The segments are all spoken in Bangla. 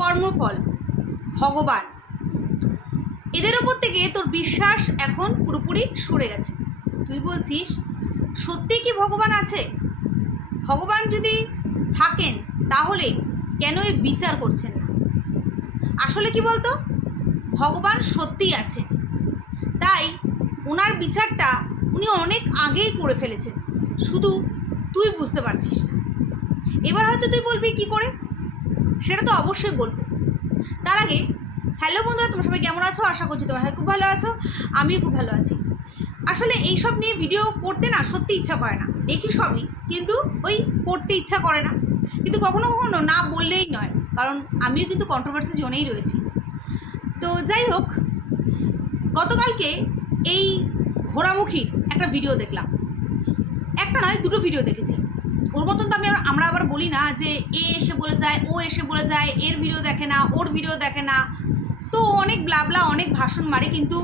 কর্মফল, ভগবান, এদের ওপর থেকে তোর বিশ্বাস এখন পুরোপুরি সরে গেছে। তুই বলছিস সত্যি কি ভগবান আছে? ভগবান যদি থাকেন তাহলে কেন এই বিচার করছেন না? আসলে কি বলতো, ভগবান সত্যিই আছে, তাই ওনার বিচারটা উনি অনেক আগেই করে ফেলেছেন, শুধু তুই বুঝতে পারছিস না। এবার হয়তো তুই বলবি কি করে, সেটা তো অবশ্যই বলবো। তার আগে হ্যালো বন্ধুরা, তোমরা সবাই কেমন আছো? আশা করছি তোমরা খুব ভালো আছো, আমিও খুব ভালো আছি। আসলে এইসব নিয়ে ভিডিও করতে না সত্যি ইচ্ছা করে না, দেখি সবই, কিন্তু ওই করতে ইচ্ছা করে না। কিন্তু কখনো কখনো না বললেই নয়, কারণ আমিও কিন্তু কন্ট্রোভার্সি জোনেই রয়েছি। তো যাই হোক, গতকালকে এই ঘোড়ামুখীর একটা ভিডিও দেখলাম, একটা নয় দুটো ভিডিও দেখেছি। ওর মতন তো আমরা আবার বলি না যে এ এসে বলে যায়, ও এসে বলে যায়, এর ভিডিও দেখে না, ওর ভিডিও দেখে না, তো অনেক ব্লাবলা অনেক ভাষণ মারে। কিন্তু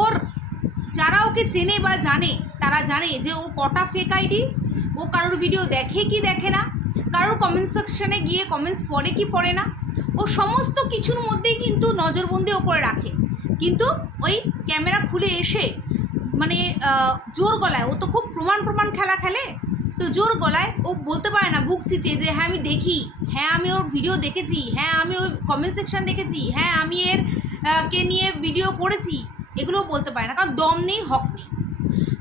ওর যারা ওকে চেনে বা জানে তারা জানে যে ও কটা ফেক আইডি, ও কারোর ভিডিও দেখে কি দেখে না, কারোর কমেন্ট সেকশনে গিয়ে কমেন্টস পড়ে কি পড়ে না, ও সমস্ত কিছুর মধ্যেই কিন্তু নজরবন্দি ওপরে রাখে। কিন্তু ওই ক্যামেরা খুলে এসে মানে জোর গলায়, ও তো খুব প্রমাণ খেলা খেলে, তো জোর গলায় ও বলতে পারে না বুক চিতিয়ে যে হ্যাঁ আমি দেখি, হ্যাঁ আমি ওর ভিডিও দেখেছি, হ্যাঁ আমি ওই কমেন্ট সেকশন দেখেছি, হ্যাঁ আমি এর কে নিয়ে ভিডিও করেছি, এগুলোও বলতে পারে না, কারণ দম নেই, হক নেই।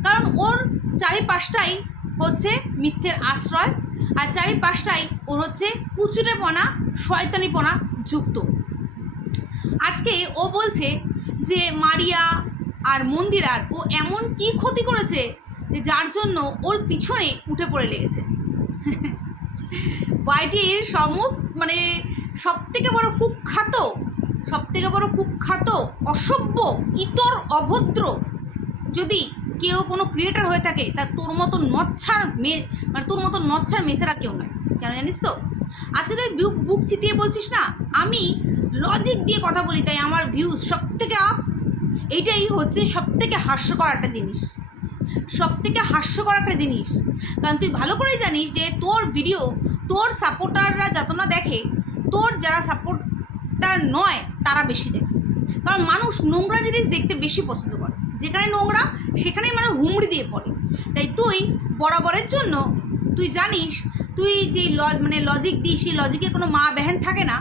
কারণ ওর চারিপাশটাই হচ্ছে মিথ্যের আশ্রয়, আর চারিপাশটাই ওর হচ্ছে কুচুটেপনা, শয়তানিপনা যুক্ত। আজকে ও বলছে যে মারিয়া আর মন্দিরার ও এমন কি ক্ষতি করেছে যে যার জন্য ওর পিছনে উঠে পড়ে লেগেছে। বাইটির মানে সবথেকে বড় কুখ্যাত অসভ্য ইতর অভদ্র যদি কেউ কোনো ক্রিয়েটার হয়ে থাকে, তা তোর মতন নচ্ছার মেছেরা কেউ নয়। কেন জানিস তো? আজকে তুই বুক চিতিয়ে বলছিস না, আমি লজিক দিয়ে কথা বলি তাই আমার ভিউজ সব থেকে আপ। এইটাই হচ্ছে সব থেকে হাস্যকর একটা জিনিস, কারণ তুই ভালো করেই জানিস যে তোর ভিডিও তোর সাপোর্টাররা যত না দেখে, তোর যারা সাপোর্টার নয় তারা বেশি দেখে। কারণ মানুষ নোংরা জিনিস দেখতে বেশি পছন্দ করে, যেখানে নোংরা সেখানেই মানে হুমড়ি দিয়ে পড়ে। তাই তুই বরাবরের জন্য তুই জানিস, তুই যে লজিক দিস, সেই লজিকের কোনো মা বেহেন থাকে না।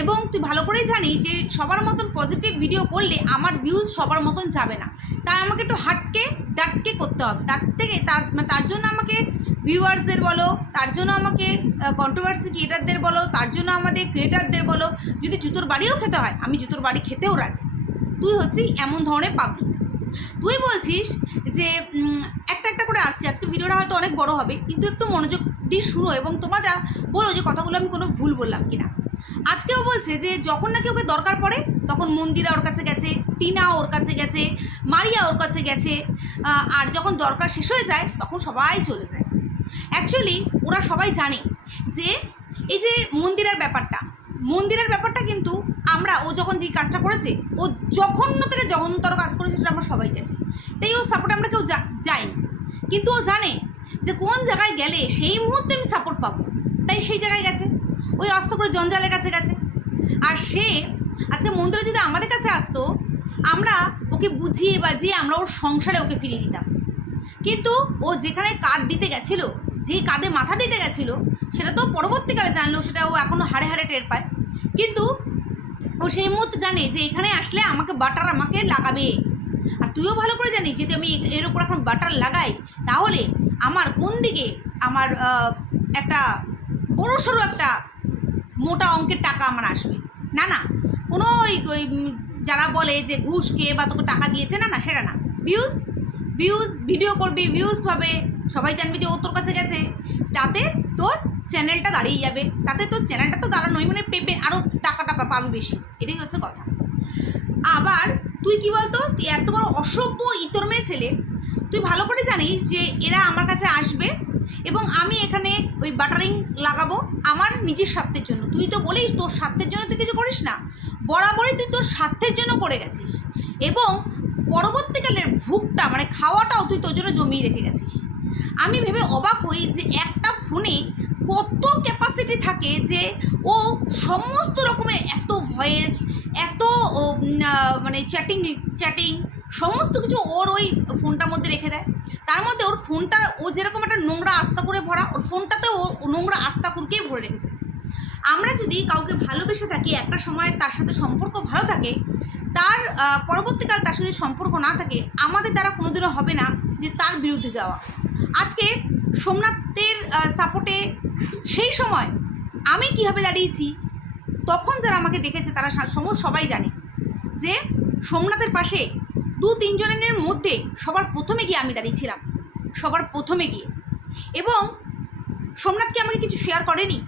এবং তুই ভালো করেই জানিস যে সবার মতন পজিটিভ ভিডিও করলে আমার ভিউজ সবার মতন যাবে না, তাই আমাকে একটু ডাটকে করতে হবে। তার জন্য আমাকে ভিউয়ার্সদের বলো, তার জন্য আমাকে কন্ট্রোভার্সি ক্রিয়েটারদের বলো, তার জন্য আমাদের ক্রিয়েটারদের বলো, যদি জুতোর বাড়িও খেতে হয় আমি জুতোর বাড়ি খেতেও রাজি। তুই হচ্ছিস এমন ধরনের পাবলিক। তুই বলছিস যে একটা করে আসছি, আজকে ভিডিওটা হয়তো অনেক বড় হবে, কিন্তু একটু মনোযোগ দিয়ে শুনো এবং তোমরা বলো যে কথাগুলো আমি কোনো ভুল বললাম কিনা। আজকেও বলছে যে যখন নাকি ওকে দরকার পড়ে তখন মন্দিরা ওর কাছে গেছে, টিনা ওর কাছে গেছে, মারিয়া ওর কাছে গেছে, আর যখন দরকার শেষ হয়ে যায় তখন সবাই চলে যায়। অ্যাকচুয়ালি ওরা সবাই জানে যে এই যে মন্দিরের ব্যাপারটা কিন্তু ও যখন যে কাজটা করেছে, ও জঘন্য থেকে জঘন্যতর কাজ করেছে সেটা আমরা সবাই জানি, তাই ওর সাপোর্টে আমরা কেউ যাইনি। কিন্তু ও জানে যে কোন জায়গায় গেলে সেই মুহূর্তে আমি সাপোর্ট পাবো, তাই সেই জায়গায় গেছে, ওই অস্ত করে জঞ্জালের কাছে গেছে। আর সে আজকে মন্দিরে যদি আমাদের কাছে আসতো, আমরা ওকে বুঝিয়ে বাজিয়ে আমরা ওর সংসারে ওকে ফিরিয়ে দিতাম। কিন্তু ও যেখানে কাঁধ দিতে গেছিলো, যে কাঁধে মাথা দিতে গেছিলো, সেটা তো পরবর্তীকালে জানলো, সেটা ও এখনও হাড়ে টের পায়। কিন্তু ও সেই মুহূর্তে জানে যে এখানে আসলে বাটার আমাকে লাগাবে। আর তুইও ভালো করে জানিস যদি আমি এর উপর এখন বাটার লাগাই, তাহলে আমার কোন দিকে আমার একটা বড়সড় একটা মোটা অঙ্কের টাকা আমার আসবে। না কোনো ওই যারা বলে যে ঘুষ খেয়ে বা তোকে টাকা দিয়েছে, না সেটা না। ভিউজ ভিডিও করবি, ভিউজ পাবে, সবাই জানবে যে ও তোর কাছে গেছে, তাতে তোর চ্যানেলটা দাঁড়িয়ে যাবে, তাতে তোর চ্যানেলটা তো দাঁড়ানোই, মানে পেপে আরও টাকাটা পাবে বেশি, এটাই হচ্ছে কথা। আবার তুই কি বলতো, তুই এত বড় অসভ্য ইতর মেয়ে ছেলে, তুই ভালো করে জানিস যে এরা আমার কাছে আসবে এবং আমি এখানে ওই বাটারিং লাগাবো আমার নিজের স্বার্থের জন্য। তুই তো বলিস তোর স্বার্থের জন্য তুই কিছু করিস না, বরাবরই তুই তোর স্বার্থের জন্য করে গেছিস, এবং পরবর্তীকালের ভুগটা মানে খাওয়াটাও তুই তোর জন্য জমিয়ে রেখে গেছিস। আমি ভেবে অবাক হই যে একটা ফোনে কত ক্যাপাসিটি থাকে যে ও সমস্ত রকমের এত ভয়েস, এত মানে চ্যাটিং সমস্ত কিছু ওর ওই ফোনটার মধ্যে রেখে দেয়। তার মধ্যে ওর ফোনটা ও যেরকম একটা নোংরা আস্তা করে ভরা, ওর ফোনটাতে ও নোংরা আস্তা কুরকেই ভরে রেখেছে। আমরা যদি কাউকে ভালোবেসে থাকি, একটা সময় তার সাথে সম্পর্ক ভালো থাকে, তার পরবর্তীকাল তার সাথে সম্পর্ক না থাকে, আমাদের দ্বারা কোনোদিনও হবে না যে তার বিরুদ্ধে যাওয়া। আজকে সোমনাথের সাপোর্টে সেই সময় আমি কীভাবে দাঁড়িয়েছি, তখন যারা আমাকে দেখেছে তারা সবাই জানে যে সোমনাথের পাশে 2-3 জনের মধ্যে সবার প্রথমে গিয়ে আমি দাঁড়িয়েছিলাম, সবার প্রথমে গিয়ে। এবং সোমনাথকে আমাকে কিছু শেয়ার করেনি,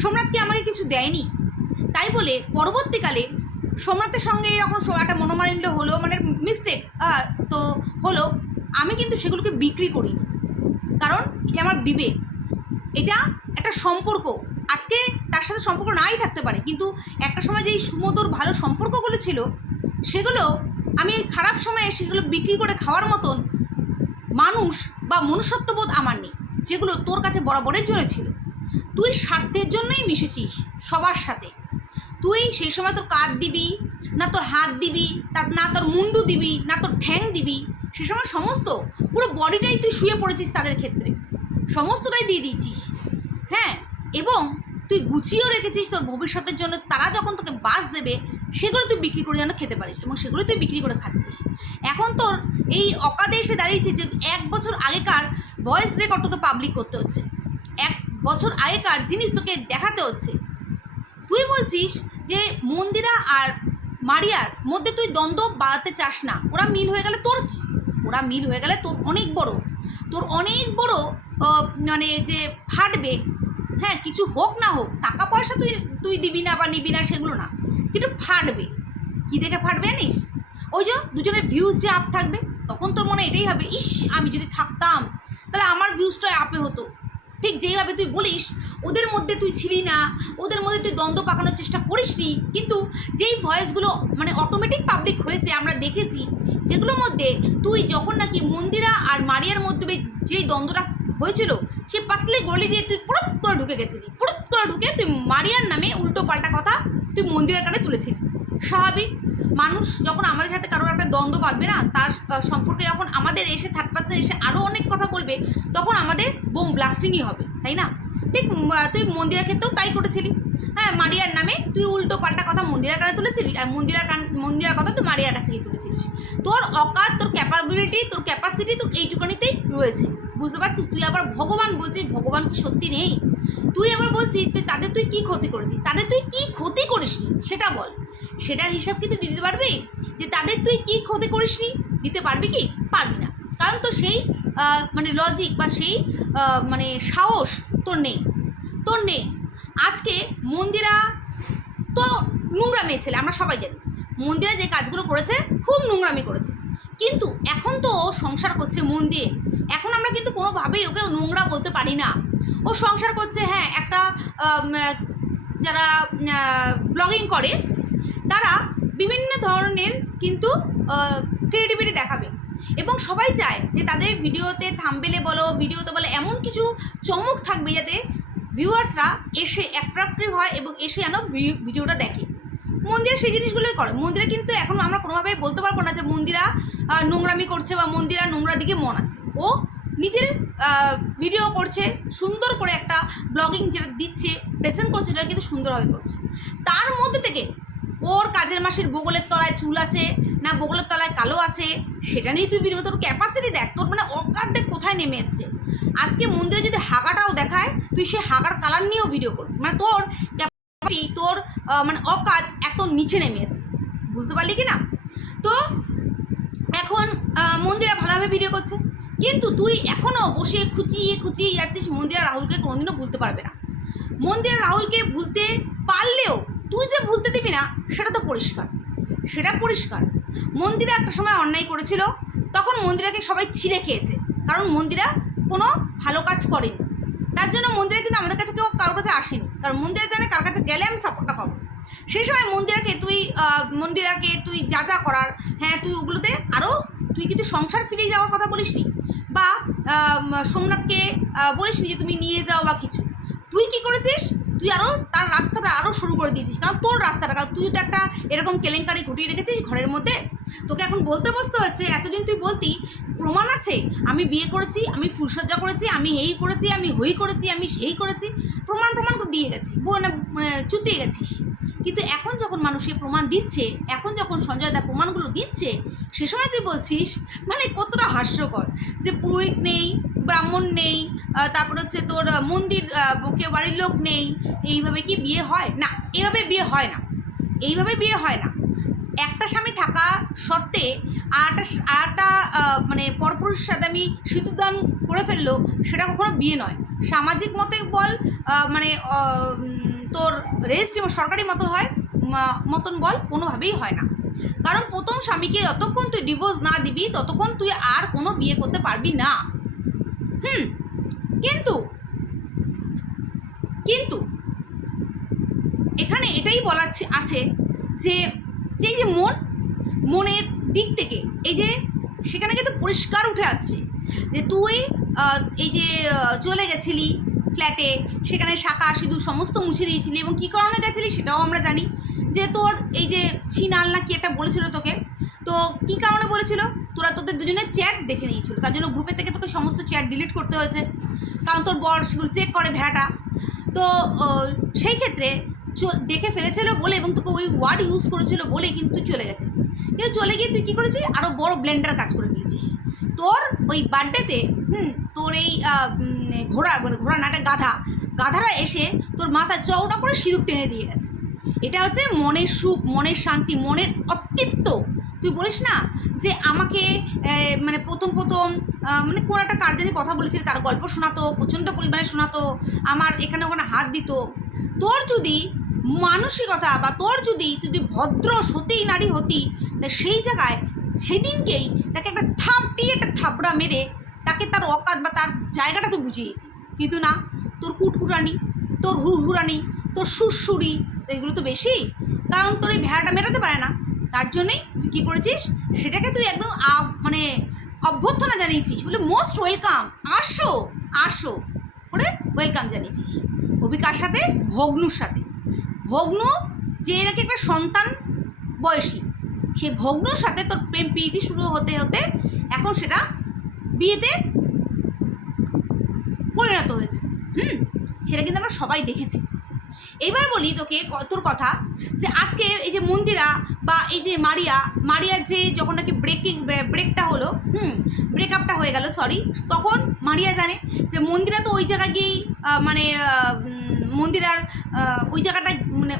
সোমনাথকে আমাকে কিছু দেয়নি। তাই বলে পরবর্তীকালে সোমনাথের সঙ্গে যখন একটা মনোমালিন্য হলো, মানে মিস্টেক তো হলো, আমি কিন্তু সেগুলোকে বিক্রি করি, কারণ এটা আমার বিবেক, এটা একটা সম্পর্ক। আজকে তার সাথে সম্পর্ক নাই থাকতে পারে, কিন্তু একটা সময় যেই সুমধুর ভালো সম্পর্কগুলো ছিল, সেগুলো আমি খারাপ সময়ে সেগুলো বিক্রি করে খাওয়ার মতন মানুষ বা মনুষ্যত্ববোধ আমার নেই, যেগুলো তোর কাছে বরাবরের জন্য ছিল। তুই স্বার্থের জন্যই মিশেছিস সবার সাথে। তুই সেই সময় তোর কাঁধ দিবি না, তোর হাত দিবি না, তোর মুন্ডু দিবি না, তোর ঠ্যাং দিবি, সে সময় সমস্ত পুরো বডিটাই তুই শুয়ে পড়েছিস তাদের ক্ষেত্রে, সমস্তটাই দিয়ে দিয়েছিস। হ্যাঁ, এবং তুই গুছিয়েও রেখেছিস তোর ভবিষ্যতের জন্য। তারা যখন তোকে বাস দেবে, সেগুলো তুই বিক্রি করে যেন খেতে পারিস, এবং সেগুলো তুই বিক্রি করে খাচ্ছিস। এখন তোর এই অকাদে এসে দাঁড়িয়েছিস যে 1 বছর আগেকার ভয়েস রেকর্ড তোকে পাবলিক করতে হচ্ছে, 1 বছর আগেকার জিনিস তোকে দেখাতে হচ্ছে। তুই বলছিস যে মন্দিরা আর মারিয়ার মধ্যে তুই দ্বন্দ্ব বাড়াতে চাস না, ওরা মিল হয়ে গেলে তোর কি? ওরা মিল হয়ে গেলে তোর অনেক বড় মানে যে ফাটবে। হ্যাঁ, কিছু হোক না হোক, টাকা পয়সা তুই দিবি না বা নিবি না সেগুলো না, কিন্তু ফাটবে। কী দেখে ফাটবে জানিস? ওই যে দুজনের ভিউজ যে আপ থাকবে, তখন তোর মনে এটাই হবে, ইস আমি যদি থাকতাম তাহলে আমার ভিউজটা আপে হতো। ঠিক যেইভাবে তুই বলিস ওদের মধ্যে তুই ছিলি না, ওদের মধ্যে তুই দ্বন্দ্ব পাকানোর চেষ্টা করিসনি, কিন্তু যেই ভয়েসগুলো মানে অটোমেটিক পাবলিক হয়েছে আমরা দেখেছি, যেগুলোর মধ্যে তুই যখন নাকি মন্দিরা আর মারিয়ার মধ্যে যেই দ্বন্দ্বটা হয়েছিল, সে পাতলি গলি দিয়ে তুই পুরুত করে ঢুকে গেছিলি, পুরুত করে ঢুকে তুই মারিয়ার নামে উল্টো পাল্টা কথা তুই মন্দিরের কানে তুলেছিলি। স্বাভাবিক, মানুষ যখন আমাদের সাথে কারোর একটা দ্বন্দ্ব বাঁধবে না, তার সম্পর্কে যখন আমাদের এসে থার্ড পার্সন এসে আরও অনেক কথা বলবে, তখন আমাদের বোম ব্লাস্টিংই হবে, তাই না? ঠিক তুই মন্দিরার ক্ষেত্রেও তাই করেছিলি। হ্যাঁ, মারিয়ার নামে তুই উল্টো পাল্টা কথা মন্দিরার কানে তুলেছিলি, আর মন্দিরার কথা তুই মারিয়ার কাছে গিয়ে তুলেছিলিস। তোর অকাত, তোর ক্যাপাবিলিটি, তোর ক্যাপাসিটি তোর এইটুকানিতেই রয়েছে, বুঝতে পারছিস? তুই আবার ভগবান বলছিস, ভগবান কি সত্যি নেই? তুই আবার বলছিস তাদের তুই কী ক্ষতি করেছিস, তাদের তুই কী ক্ষতি করিসনি সেটা বল। সেটার হিসাব কি তুই দিতে পারবি? যে তাদের তুই কী ক্ষতি করিসনি দিতে পারবি কি? পারবি না, কারণ তো সেই মানে লজিক বা সেই মানে সাহস তোর নেই। আজকে মন্দিরা তো নোংরা মেয়ে ছেলে, আমরা সবাই জানি মন্দিরা যে কাজগুলো করেছে খুব নোংরামি করেছে, কিন্তু এখন তো ও সংসার করছে মন দিয়ে। এখন আমরা কিন্তু কোনোভাবেই ওকে নোংরা বলতে পারি না। ও সংসার করছে, হ্যাঁ, একটা যারা ব্লগিং করে তারা বিভিন্ন ধরনের কিন্তু ক্রিয়েটিভিটি দেখাবে, এবং সবাই চায় যে তাদের ভিডিওতে থাম্বনেলে বলো, ভিডিওতে বলো, এমন কিছু চমক থাকবে যাতে ভিউয়ার্সরা এসে অ্যাট্রাক্টিভ হয় এবং এসে যেন ভিডিওটা দেখে। মন্দিরা সেই জিনিসগুলোই করে। মন্দিরা কিন্তু এখন আমরা কোনোভাবেই বলতে পারবো না যে মন্দিরা নোংরামি করছে বা মন্দিরা নোংরা দিকে মন আছে। ও নিজের ভিডিও করছে, সুন্দর করে একটা ব্লগিং যেটা দিচ্ছে, প্রেজেন্ট করছে, সেটা কিন্তু সুন্দরভাবে করছে। তার মধ্যে থেকে ওর কাজের মাসের বগলের তলায় চুল আছে না বগলের তলায় কালো আছে, সেটা নিয়ে তুই ভিডিও, তোর ক্যাপাসিটি দেখ, তোর মানে অকাত দেখ কোথায় নেমে এসছে। আজকে মন্দিরে যদি হাগাটাও দেখায়, তুই সে হাগার কালার নিয়েও ভিডিও করবি, মানে তোর ক্যাপাসিটি, তোর মানে অকাত এত নিচে নেমে এসছে, বুঝতে পারলি কি না? তো এখন মন্দিরা ভালোভাবে ভিডিও করছে, কিন্তু তুই এখনও বসে খুঁচিয়ে যাচ্ছিস। মন্দিরা রাহুলকে কোনোদিনও ভুলতে পারবে না। মন্দিরা রাহুলকে ভুলতে পারলেও তুই যে ভুলতে দিবি না, সেটা তো পরিষ্কার। মন্দিরা একটা সময় অন্যায় করেছিল, তখন মন্দিরাকে সবাই ছিঁড়ে খেয়েছে, কারণ মন্দিরা কোনো ভালো কাজ করেনি। তার জন্য মন্দিরা কিন্তু আমাদের কাছে কেউ কারোর কাছে আসেনি, কারণ মন্দিরা জানে কার কাছে গেলে আমি সাপোর্টটা পাবো। সেই সময় মন্দিরাকে তুই যা করার, হ্যাঁ, তুই ওগুলোতে আরও তুই কিন্তু সংসার ফিরে যাওয়ার কথা বলিসনি, বা সোমনাথকে বলিসনি যে তুমি নিয়ে যাও বা কিছু। তুই কি করেছিস, তুই আরও তার রাস্তাটা আরও শুরু করে দিয়েছিস, কারণ তোর রাস্তাটা, কারণ তুই তো একটা এরকম কেলেঙ্কারি ঘটিয়ে রেখেছিস ঘরের মধ্যে। তোকে এখন বলতে বসতে হচ্ছে, এতদিন তুই বলতি প্রমাণ আছে, আমি বিয়ে করেছি, আমি ফুলসজ্জা করেছি, আমি এই করেছি, আমি হই করেছি, আমি সেই করেছি, প্রমাণ দিয়ে গেছি, চুতিয়ে গেছিস। কিন্তু এখন যখন মানুষকে প্রমাণ দিচ্ছে, এখন যখন সঞ্জয় দা প্রমাণগুলো দিচ্ছে, সে সময় তুই বলছিস মানে কতটা হাস্যকর যে পুরোহিত নেই, ব্রাহ্মণ নেই, তারপর হচ্ছে তোর মন্দির কেউ বাড়ির লোক নেই, এইভাবে কি বিয়ে হয়? না, এইভাবে বিয়ে হয় না, এইভাবে বিয়ে হয় না। একটা স্বামী থাকা সত্ত্বে আরেকটা মানে পরপুরুষের সাথে আমি সিঁদুরদান করে ফেললো, সেটা কখনো বিয়ে নয়। সামাজিক মতে বল, মানে তোর রেজিস্ট্রি সরকারি মতন বল, কোনোভাবেই হয় না। কারণ প্রথম স্বামীকে যতক্ষণ তুই ডিভোর্স না দিবি ততক্ষণ তুই আর কোনো বিয়ে করতে পারবি না। কিন্তু কিন্তু এখানে এটাই বলা আছে যে যে মনের দিক থেকে এই যে সেখানে কিন্তু পরিষ্কার উঠে আসছে যে তুই এই যে চলে গেছিলি ফ্ল্যাটে, সেখানে শাঁখা সিঁদুর সমস্ত মুছে দিয়েছিলি, এবং কী কারণে গেছিলি সেটাও আমরা জানি, যে তোর এই যে ছিনাল না কি একটা বলেছিল তোকে, তো কী কারণে বলেছিল, তোদের দুজনের চ্যাট দেখে নিয়েছিল, তার জন্য গ্রুপের থেকে তোকে সমস্ত চ্যাট ডিলিট করতে হয়েছে, কারণ তোর বর সেগুলো চেক করে ভেড়াটা। তো সেই ক্ষেত্রে দেখে ফেলেছিল বলে এবং তোকে ওই ওয়ার্ড ইউজ করেছিল বলে কিন্তু চলে গেছে। কিন্তু চলে গিয়ে তুই কী করেছিস, আরও বড় ব্লেন্ডার কাজ করে ফেলেছিস। তোর ওই বার্থডেতে তোর এই ঘোড়া না, একটা গাধারা এসে তোর মাথা চওড়া করে সিঁদুর টেনে দিয়ে গেছে। এটা হচ্ছে মনের সুখ, মনের শান্তি, মনের অতৃপ্ত। তুই বলিস না যে আমাকে মানে প্রথম মানে কোনো একটা কার জানি কথা বলেছিলি, তার গল্প শোনাতো, প্রচণ্ড পরিমাণে শোনাতো, আমার এখানে ওখানে হাত দিত। তোর যদি মানসিকতা বা তোর যদি তুই ভদ্র সতী নারী হতি, তা সেই জায়গায় সেদিনকেই তাকে একটা একটা থাবড়া মেরে তাকে তার অকাত বা তার জায়গাটা তো বুঝিয়ে দিতি। কিন্তু না, তোর কুটকুটানি, তোর হুড়হুড়ানি, তোর সুরসুরি, এগুলো তো বেশি, কারণ তোর এই ভেড়াটা মেটাতে পারে না। তার জন্যেই তুই কী করেছিস, সেটাকে তুই একদম মানে অভ্যর্থনা জানিয়েছিস, বলে মোস্ট ওয়েলকাম, আসো করে ওয়েলকাম জানিয়েছিস। অভিকার সাথে, ভগ্নুর সাথে। ভগ্নু যে এরকম একটা সন্তান বয়সী, সে ভগ্নুর সাথে তোর প্রেম প্রীতি শুরু হতে হতে এখন সেটা বিয়েতে পরিণত হয়েছে। সেটা কিন্তু আমরা সবাই দেখেছি। এবার বলি তোকে তোর কথা, যে আজকে এই যে মন্দিরা বা এই যে মারিয়ার যে যখন নাকি ব্রেকটা হলো, ব্রেকআপটা হয়ে গেল, সরি, তখন মারিয়া জানে যে মন্দিরা তো ওই জায়গায় গিয়েই মানে মন্দিরার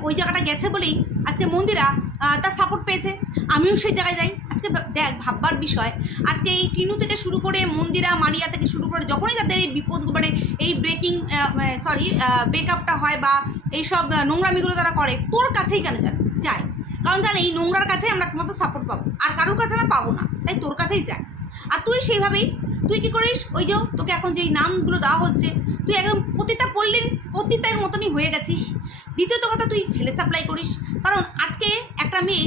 ওই জায়গাটা গেছে বলেই আজকে মন্দিরা তার সাপোর্ট পেয়েছে। আমিও সেই জায়গায় যাই। আজকে দেখ, ভাববার বিষয়, আজকে এই টিনু থেকে শুরু করে মন্দিরা, মারিয়া থেকে শুরু করে যখনই যাদের এই বিপদ মানে এই ব্রেকআপটা হয় বা এইসব নোংরামিগুলো তারা করে, তোর কাছেই কেন যায়? কারণ জানে এই নোংরার কাছে আমরা মতো সাপোর্ট পাবো, আর কারোর কাছে আমরা পাবো না, তাই তোর কাছেই যায়। আর তুই সেইভাবেই তুই কী করিস, ওই যে তোকে এখন যেই নামগুলো দেওয়া হচ্ছে, তুই একদম প্রতিটার মতনই হয়ে গেছিস। দ্বিতীয়ত কথা, তুই ছেলে সাপ্লাই করিস, কারণ আজকে একটা মেয়ে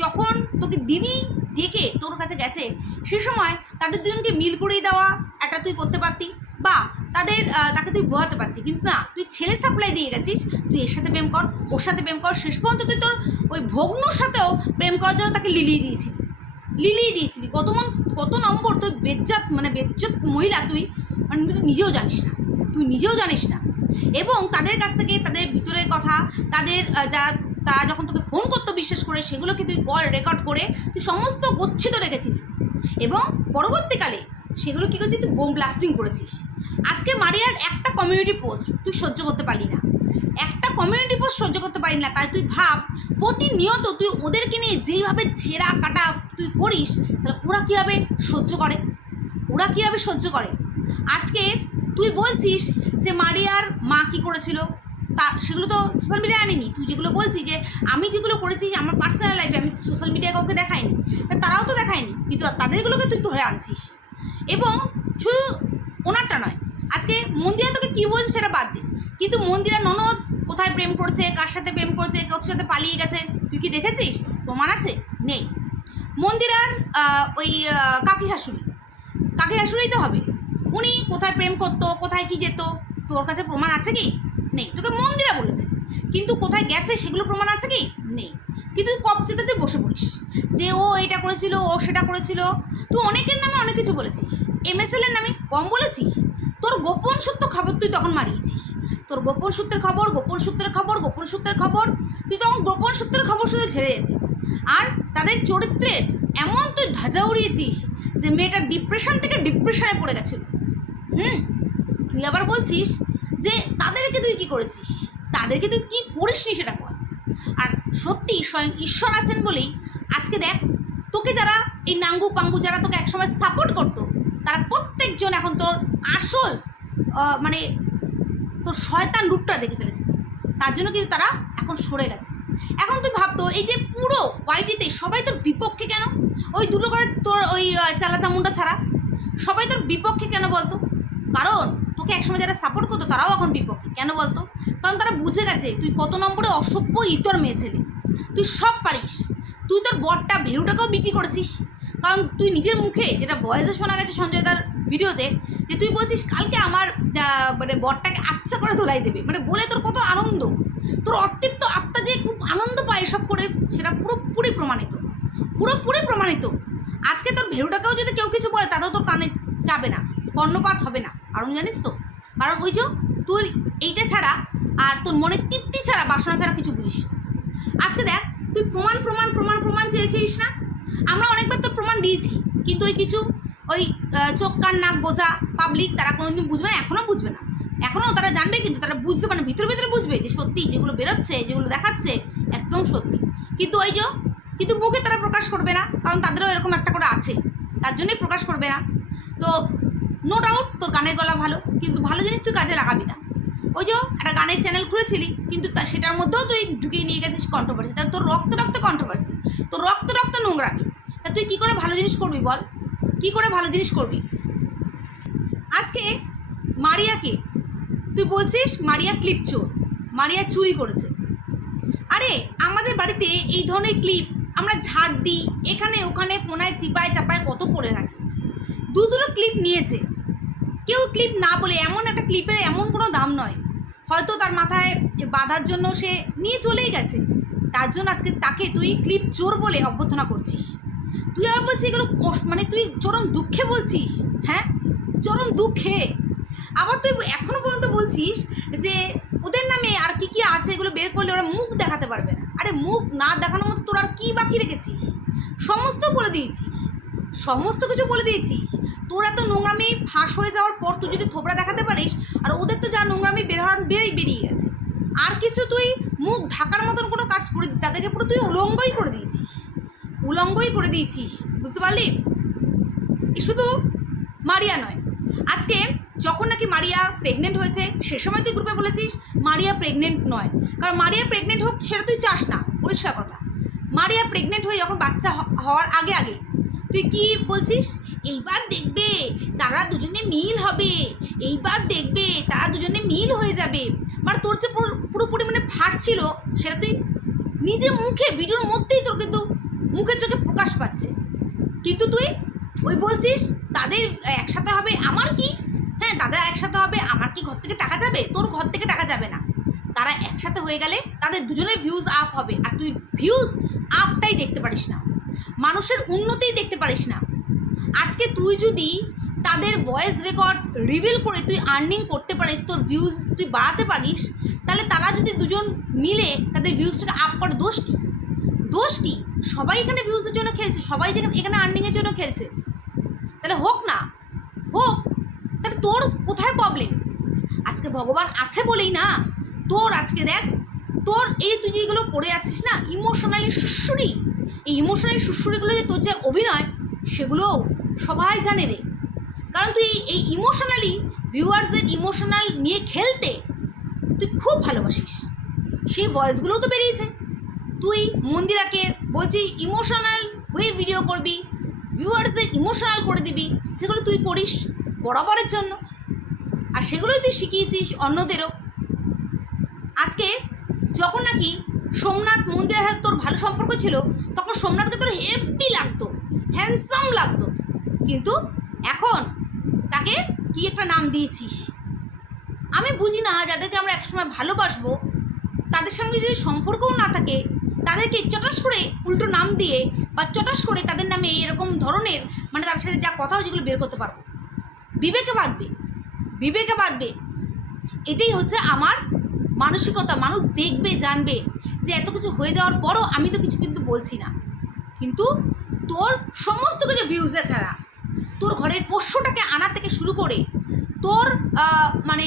যখন তোকে দিদি ডেকে তোর কাছে গেছে, সে সময় তাদের দুজনকে মিল করিয়ে দেওয়া একটা তুই করতে পারতি, বা তাকে তুই বোঝাতে পারতি, কিন্তু না, তুই ছেলে সাপ্লাই দিয়ে গেছিস। তুই এর সাথে প্রেম কর, ওর সাথে প্রেম কর, শেষ পর্যন্ত তুই তোর ওই ভগ্নুর সাথেও প্রেম করার জন্য তাকে লিলিয়ে দিয়েছিলি। কত নম্বর তুই বেজ্জত মহিলা তুই, মানে তুই নিজেও জানিস না। এবং তাদের কাছ থেকে তাদের ভিতরের কথা, তারা যখন তোকে ফোন করতো বিশ্বাস করে, সেগুলোকে তুই কল রেকর্ড করে তুই সমস্ত গচ্ছিত রেখেছিলি, এবং পরবর্তীকালে সেগুলো কী করছিস, তুই বোম ব্লাস্টিং করেছিস। আজকে মারিয়ার একটা কমিউনিটি পোস্ট তুই সহ্য করতে পারলি না, তাই তুই ভাব প্রতিনিয়ত তুই ওদেরকে নিয়ে যেইভাবে ছেঁড়া কাটা তুই করিস, তাহলে ওরা কীভাবে সহ্য করে। আজকে তুই বলছিস যে মারিয়ার মা কী করেছিল, সেগুলো তো সোশ্যাল মিডিয়ায় আনিনি। তুই যেগুলো বলছিস যে আমি যেগুলো করেছি আমার পার্সোনাল লাইফে, আমি সোশ্যাল মিডিয়ায় কাউকে দেখাইনি, তারাও তো দেখায়নি, কিন্তু তাদেরগুলোকে তুই ধরে আনছিস। এবং শুধু ওনারটা নয়, আজকে মন্দিরা তোকে কী বলছে সেটা বাদ দে, কিন্তু মন্দিরা ননদ কোথায় প্রেম করছে, কার সাথে প্রেম করছে, কার সাথে পালিয়ে গেছে, তুই কি দেখেছিস? প্রমাণ আছে? নেই। মন্দিরার ওই কাকি শাশুড়ি তো হবে, উনি কোথায় প্রেম করতো, কোথায় কি যেত, তোর কাছে প্রমাণ আছে কি? নেই। তোকে মন্দিরা বলেছে, কিন্তু কোথায় গেছে সেগুলো প্রমাণ আছে কি? নেই। কিন্তু কবচেতে তুই বসে পড়িস যে ও এটা করেছিল, ও সেটা করেছিল। তুই অনেকের নামে অনেক কিছু বলেছিস, MSL এর নামে কম বলেছিস? তোর গোপন সূত্র খবর তুই তখন মারিয়েছিস। তোর গোপন সূত্রের খবর, গোপন সূত্রের খবর, গোপন সূত্রের খবর, তুই তখন গোপন সূত্রের খবর শুধু ছেড়ে যেতি। আর তাদের চরিত্রের এমন তুই ধাজা উড়িয়েছিস যে মেয়েটা ডিপ্রেশন থেকে ডিপ্রেশনে পড়ে গেছিল। তুই আবার বলছিস যে তাদেরকে তুই কী করেছিস, তাদেরকে তুই কী করিসনি সেটা বল। আর সত্যি স্বয়ং ঈশ্বর আছেন বলেই আজকে দেখ, তোকে যারা এই নাঙ্গু পাঙ্গু যারা তোকে একসময় সাপোর্ট করতো, তারা প্রত্যেকজন এখন তোর আসল মানে তোর শয়তান রূপটা দেখে ফেলেছে। তার জন্য কিন্তু তারা এখন সরে গেছে। এখন তুই ভাবতো এই যে পুরো ওয়াইটিতে সবাই তোর বিপক্ষে কেন? ওই দুটো করে তোর ওই চালা চামুন্ডা ছাড়া সবাই তোর বিপক্ষে কেন বলতো? কারণ তোকে একসময় যারা সাপোর্ট করতো তারাও এখন বিপক্ষে কেন বলতো? কারণ তারা বুঝে গেছে তুই কত নম্বরে অসভ্য ইতর মেয়ে ছেলে, তুই সব পারিস। তুই তোর বরটা ভেরুটাকেও বিক্রি করেছিস। কারণ তুই নিজের মুখে যেটা ভয়েসে শোনা গেছে সঞ্জয় দার ভিডিওতে, যে তুই বলছিস কালকে আমার মানে বরটাকে আচ্ছা করে ধোলাই দেবে, মানে বলে তোর কত আনন্দ, তোর অতৃপ্ত আত্মা যে খুব আনন্দ পায় এসব করে, সেটা পুরোপুরি প্রমাণিত, পুরোপুরি প্রমাণিত। আজকে তোর ভেরুটাকেও যদি কেউ কিছু বলে তাতেও তোর কানে যাবে না, কর্ণপাত হবে না। কারণ জানিস তো, কারণ ওই যে তুই এইটা ছাড়া আর তোর মনের তৃপ্তি ছাড়া, বাসনা ছাড়া কিছু বুঝিস না। আজকে দেখ, তুই প্রমাণ প্রমাণ প্রমাণ প্রমাণ চেয়েছিস না? আমরা অনেকবার তোর প্রমাণ দিয়েছি, কিন্তু ওই কিছু ওই চোখ কান নাক বোঝা পাবলিক তারা কোনোদিন বুঝবে না, এখনও বুঝবে না। এখনও তারা জানবে, কিন্তু তারা বুঝতে পারে না, ভিতরে ভিতরে বুঝবে যে সত্যি যেগুলো বেরোচ্ছে, যেগুলো দেখাচ্ছে একদম সত্যি। কিন্তু ওই যে কিন্তু মুখে তারা প্রকাশ করবে না, কারণ তাদেরও এরকম একটা করে আছে, তার জন্যই প্রকাশ করবে না। তো নো ডাউট তোর গানের গলা ভালো, কিন্তু ভালো জিনিস তুই কাজে লাগাবি না। ওই যে একটা গানের চ্যানেল খুলেছিলি, কিন্তু সেটার মধ্যেও তুই ঢুকিয়ে নিয়ে গেছিস কন্ট্রোভার্সি। তাহলে তোর রক্ত রক্ত কন্ট্রোভার্সি, তোর রক্ত রক্ত নোংরামি। তা তুই কী করে ভালো জিনিস করবি বল? কী করে ভালো জিনিস করবি? আজকে মারিয়াকে তুই বলছিস মারিয়া ক্লিপ চোর, মারিয়া চুরি করেছে। আরে আমাদের বাড়িতে এই ধরনের ক্লিপ আমরা ঝাড় দিই, এখানে ওখানে কোনায় চিপায় চাপায় কত পড়ে রাখি। দুটো ক্লিপ নিয়েছে, কেউ ক্লিপ না বলে, এমন একটা ক্লিপের এমন কোনো দাম নয়, হয়তো তার মাথায় বাঁধার জন্য সে নিয়ে চলেই গেছে, তার জন্য আজকে তাকে তুই ক্লিপ চোর বলে অভ্যর্থনা করছিস। তুই আবার বলছিস এগুলো মানে তুই চরম দুঃখে বলছিস, হ্যাঁ চরম দুঃখে। আবার তুই এখনও পর্যন্ত বলছিস যে ওদের নামে আর কি কি আছে এগুলো বের করলে ওরা মুখ দেখাতে পারবে না। আরে মুখ না দেখানোর মতো তোর আর কী বাকি রেখেছিস? সমস্ত বলে দিয়েছিস, সমস্ত কিছু বলে দিয়েছিস। তোর এত নোংরামি ফাঁস হয়ে যাওয়ার পর তুই যদি থোবড়া দেখাতে পারিস, আর ওদের তো যা নোংরামি বেরিয়ে গেছে, আর কিছু তুই মুখ ঢাকার মতন কোনো কাজ করে তাদেরকে পুরো তুই উলঙ্গই করে দিয়েছিস, উলঙ্গই করে দিয়েছিস, বুঝতে পারলি? শুধু মারিয়া নয়, আজকে যখন নাকি মারিয়া প্রেগনেন্ট হয়েছে সে সময় তুই গ্রুপে বলেছিস মারিয়া প্রেগনেন্ট নয়, কারণ মারিয়া প্রেগনেন্ট হোক সেটা তুই চাস না, পরিষ্কার কথা। মারিয়া প্রেগনেন্ট হয়ে যখন বাচ্চা হওয়ার আগে আগে তুই কি বলছিস? এইবার দেখবে তারা দুজনে মিল হবে, এইবার দেখবে তারা দুজনে মিল হয়ে যাবে। মানে তোর যে পুরোপুরি মানে ফাটছিল, সেটা তুই নিজে মুখে ভিডিওর মধ্যেই তোর কিন্তু মুখে চোখে প্রকাশ পাচ্ছে। কিন্তু তুই ওই বলছিস তাদের একসাথে হবে, আমার কি? হ্যাঁ দাদা একসাথে হবে, আমার কি ঘর থেকে টাকা যাবে? তোর ঘর থেকে টাকা যাবে না। তারা একসাথে হয়ে গেলে তাদের দুজনের ভিউজ আপ হবে, আর তুই ভিউজ আপটাই দেখতে পারিস না, মানুষের উন্নতিই দেখতে পারিস না। আজকে তুই যদি তাদের ভয়েস রেকর্ড রিভিল করে তুই আর্নিং করতে পারিস, তোর ভিউজ তুই বাড়াতে পারিস, তাহলে তারা যদি দুজন মিলে তাদের ভিউজটাকে আপ করে, দোষ কী? দোষ কী? সবাই এখানে ভিউজের জন্য খেলছে, সবাই এখানে আর্নিংয়ের জন্য খেলছে, তাহলে হোক না, হোক। তাহলে তোর কোথায় প্রবলেম? আজকে ভগবান আছে বলেই না তোর আজকে দেখ, তোর এই তুই যেগুলো করে যাচ্ছিস না ইমোশনালি সুশ্রুরি, এই ইমোশনালি সুশ্রুরিগুলো যে তোর যে অভিনয়, সেগুলো সবাই জানে রে। কারণ তুই এই ইমোশনালি ভিউয়ার্সদের ইমোশনাল নিয়ে খেলতে তুই খুব ভালোবাসিস, সেই ভয়েসগুলোও তো বেরিয়েছে। তুই মন্দিরাকে বলছি ইমোশনাল হয়ে ভিডিও করবি, ভিউয়ার্সদের ইমোশনাল করে দিবি, সেগুলো তুই করিস বরাবরের জন্য, আর সেগুলোই তুই শিখিয়েছিস অন্যদেরও। আজকে যখন নাকি সোমনাথ মন্দিরের সাথে তোর ভালো সম্পর্ক ছিল, তখন সোমনাথকে তোর হেভি লাগতো, হ্যান্ডসাম লাগতো, কিন্তু এখন তাকে কি একটা নাম দিয়েছিস, আমি বুঝি না যাদেরকে আমরা একসময় ভালোবাসবো তাদের সঙ্গে যদি সম্পর্কও না থাকে তাদেরকে চটাস করে উল্টো নাম দিয়ে বা চটাস করে তাদের নামে এরকম ধরনের মানে তাদের সাথে যা কথা হয় যেগুলো বের করতে পারবো। বিবেকে বাঁধবে, বিবেকে বাঁধবে। এটাই হচ্ছে আমার মানসিকতা। মানুষ দেখবে, জানবে যে এত কিছু হয়ে যাওয়ার পরও আমি তো কিছু কিন্তু বলছি না, কিন্তু তোর সমস্ত কিছু ভিউজের খেলা, তোর ঘরের পোষ্যটাকে আনা থেকে শুরু করে তোর মানে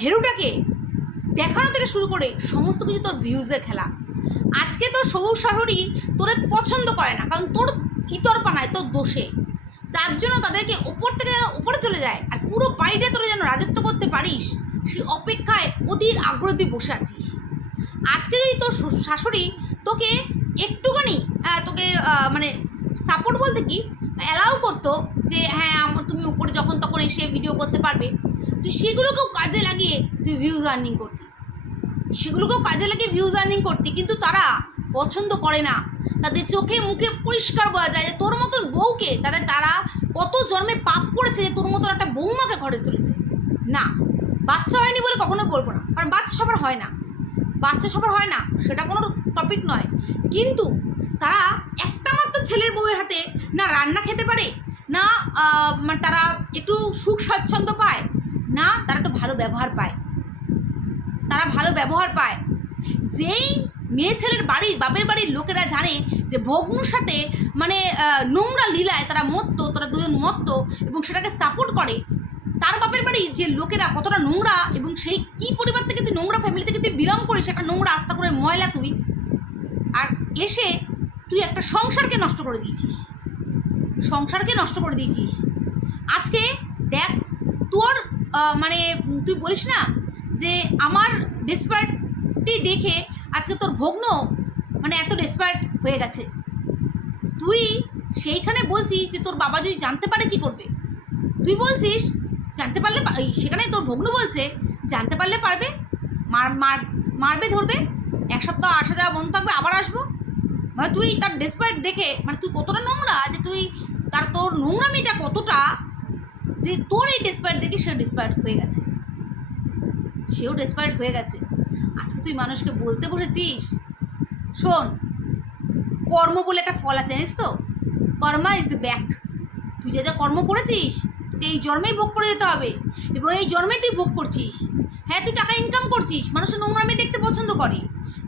ভেরুটাকে দেখানো থেকে শুরু করে সমস্ত কিছু তোর ভিউজের খেলা। আজকে তোর শ্বশুর শাশুড়ি তোরে পছন্দ করে না, কারণ তোর ইতরপানায়, তোর দোষে, তার জন্য তাদেরকে ওপর থেকে উপরে চলে যায়। আর পুরো বাড়িটা তোরা যেন রাজত্ব করতে পারিস সেই অপেক্ষায় অধীর আগ্রহে বসে আছিস। আজকে যদি তোর শাশুড়ি তোকে একটুখানি তোকে মানে সাপোর্ট বলতে কি অ্যালাউ করতো যে হ্যাঁ তুমি উপরে যখন তখন এসে ভিডিও করতে পারবে, তুই সেগুলোকেও কাজে লাগিয়ে তুই ভিউজ আর্নিং করতি, সেগুলোকেও কাজে লাগিয়ে ভিউজ আর্নিং করতি। কিন্তু তারা পছন্দ করে না, তাদের চোখে মুখে পরিষ্কার বোঝা যায় যে তোর মতন বউকে তারা কত জন্মে পাপ করেছে যে তোর মতন একটা বৌমাকে ঘরে তুলেছে। না, বাচ্চা হয়নি বলে কখনো বলবো না, কারণ বাচ্চা সবার হয় না, বাচ্চা সবার হয় না, সেটা কোনো টপিক নয়। কিন্তু তারা একটা মাত্র ছেলের বউয়ের হাতে না রান্না খেতে পারে, না তারা একটু সুখ স্বাচ্ছন্দ্য পায়, না তারা একটু ভালো ব্যবহার পায়, তারা ভালো ব্যবহার পায়। যেই মেয়ে ছেলের বাড়ির বাপের বাড়ির লোকেরা জানে যে ভগ্নুর সাথে মানে নোংরা লীলায় তারা মত্ত, তারা দুজন মত্ত এবং সেটাকে সাপোর্ট করে, তার বাপের বাড়ি যে লোকেরা কতটা নোংরা এবং সেই কী পরিবার থেকে তুই নোংরা ফ্যামিলি থেকে তুই বিলং করিস, একটা নোংরা আস্তা করে ময়লা তুই, আর এসে তুই একটা সংসারকে নষ্ট করে দিয়েছিস, সংসারকে নষ্ট করে দিয়েছিস। আজকে দেখ তোর মানে তুই বলিস না যে আমার ডেসপারেটটি দেখে আজকে তোর ভগ্ন মানে এত ডেসপারেট হয়ে গেছে, তুই সেইখানে বলছিস যে তোর বাবা যদি জানতে পারে কি করবে। তুই বলছিস জানতে পারলে, সেখানে তোর ভগ্ন বলছে জানতে পারলে পারবে, মারবে ধরবে, এক সপ্তাহ আসা যাওয়া বন্ধ থাকবে, আবার আসবো। মানে তুই তার ডেসপারেট দেখে মানে তুই কতটা নোংরা যে তুই তোর নোংরামিটা কতটা যে তোর এই ডেসপারেট দেখে সে ডেসপারেট হয়ে গেছে, সেও ডেসপারেট হয়ে গেছে। আজকে তুই মানুষকে বলতে বসেছিস, শোন কর্ম বলে একটা ফল আছে জানিস তো, কর্মা ইজ ব্যাক। তুই যা যা কর্ম করেছিস তোকে এই জন্মেই ভোগ করে দিতে হবে এবং এই জন্মেই তুই ভোগ করছিস। হ্যাঁ তুই টাকা ইনকাম করছিস, মানুষের নোংরামি দেখতে পছন্দ করে,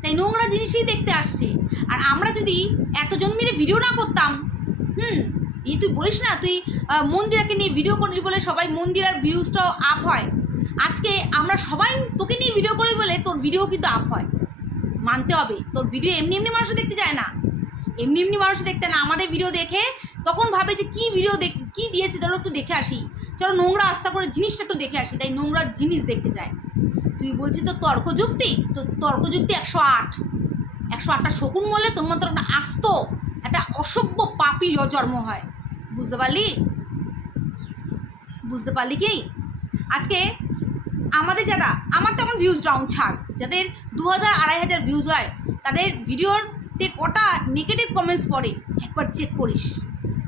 তাই নোংরা জিনিসই দেখতে আসছে। আর আমরা যদি এত জন্মের ভিডিও না করতাম, এই তুই বলিস না তুই মন্দিরাকে নিয়ে ভিডিও করিস বলে সবাই মন্দিরার ভিউজটাও আপ হয়, আজকে আমরা সবাই তোকে নিয়ে ভিডিও করি বলে তোর ভিডিও কিন্তু আপ হয়। মানতে হবে তোর ভিডিও এমনি এমনি মানুষ দেখতে যায় না, এমনি এমনি মানুষ দেখতে না, আমাদের ভিডিও দেখে তখন ভাবে যে কী ভিডিও কী দিয়েছে চলো একটু দেখে আসি, চলো নোংরা আস্তা করে জিনিসটা একটু দেখে আসি, তাই নোংরা জিনিস দেখতে যায়। তুই বলছিস তো তর্কযুক্তি, তো তর্কযুক্তি 108টা শকুন মরলে তোর মতো একটা আস্ত একটা অসভ্য পাপী জন্ম হয়। বুঝতে পারলি, বুঝতে পারলি কি? আজকে আমাদের যারা, আমার তো এখন ভিউজ ডাউন ছাড়, যাদের 2000-2500 ভিউজ হয় তাদের ভিডিওতে কটা নেগেটিভ কমেন্টস পড়ে একবার চেক করিস।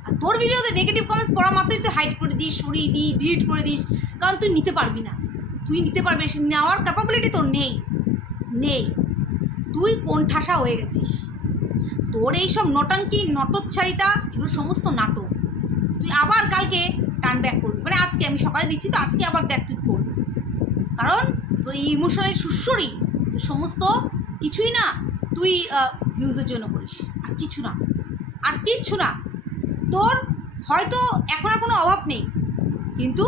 আর তোর ভিডিওতে নেগেটিভ কমেন্টস পড়া মাত্রই তুই হাইড করে দিস, সরিয়ে দিই, ডিলিট করে দিস, কারণ তুই নিতে পারবি না, তুই নিতে পারবি না, নেওয়ার ক্যাপাবিলিটি তোর নেই, তুই কোণঠাসা হয়ে গেছিস। তোর এইসব নটাঙ্কি নটোচ্চারিতা এগুলো সমস্ত নাটক, তুই আবার কালকে টার্ন ব্যাক করবি, মানে আজকে আমি সকালে দিচ্ছি তো আজকে আবার ব্যাক তুই করবি, কারণ তোর এই ইমোশনাল সুস্বরী তো সমস্ত কিছুই না তুই ভিউজের জন্য করিস, আর কিছু না, আর কিচ্ছু না। তোর হয়তো এখন আর কোনো অভাব নেই, কিন্তু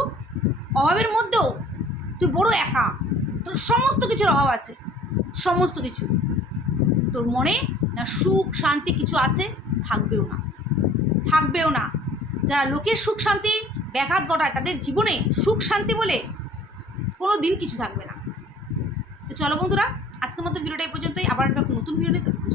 অভাবের মধ্যেও তুই বড় একা, তোর সমস্ত কিছুর অভাব আছে, সমস্ত কিছু তোর মনে না সুখ শান্তি কিছু আছে, থাকবেও না, থাকবেও না। যারা লোকের সুখ শান্তি ব্যাঘাত ঘটায় তাদের জীবনে সুখ শান্তি বলে কোনো দিন কিছু থাকবে না। তো চলো বন্ধুরা, আজকের মতো ভিডিওটা এই পর্যন্তই, আবার একটা নতুন ভিডিও নিয়ে ততক্ষণ।